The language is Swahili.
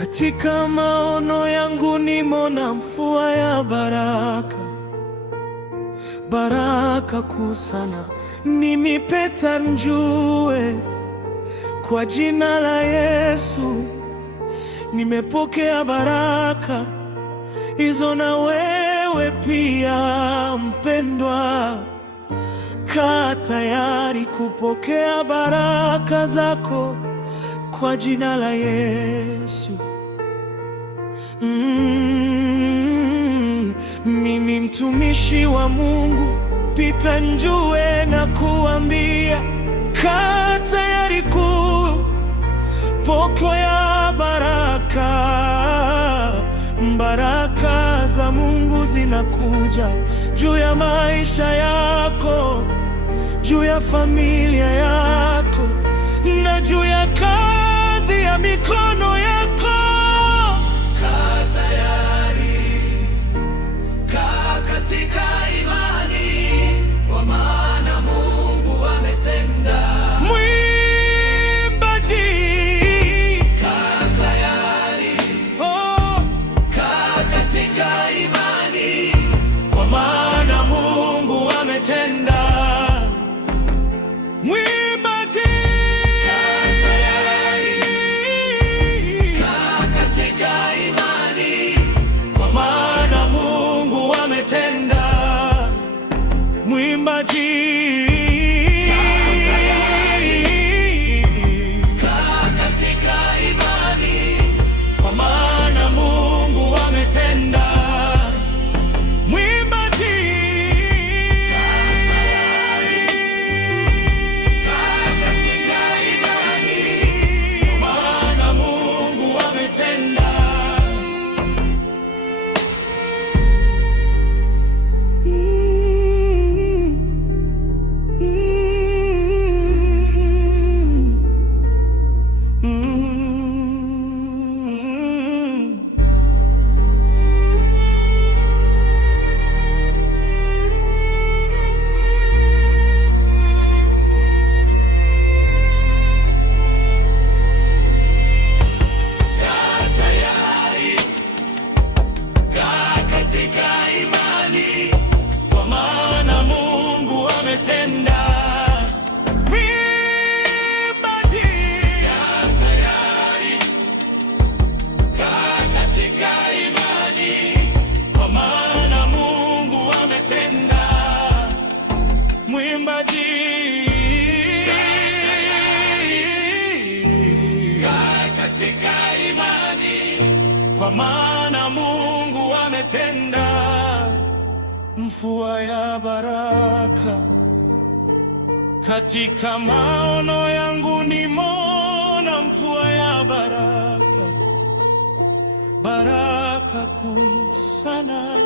Katika maono yangu nimeona mvua ya baraka, baraka kuu sana. Nimepeta njue kwa jina la Yesu, nimepokea baraka hizo, na wewe pia mpendwa, kaa tayari kupokea baraka zako kwa jina la Yesu. Mimi mtumishi wa Mungu Peter Njue na kuambia, kaa tayari kupokea baraka. Baraka za Mungu zinakuja juu ya maisha yako, juu ya familia yako, na juu ya kazi ya mikono yako. Kaa tayari, kaa katika imani, kwa maana Mungu ametenda. Mwimbaji, kaa tayari, kaa katika imani, kwa maana Mungu ametenda. Kwa maana Mungu ametenda mvua ya baraka. Katika maono yangu nimeona mvua ya baraka, baraka kuu sana.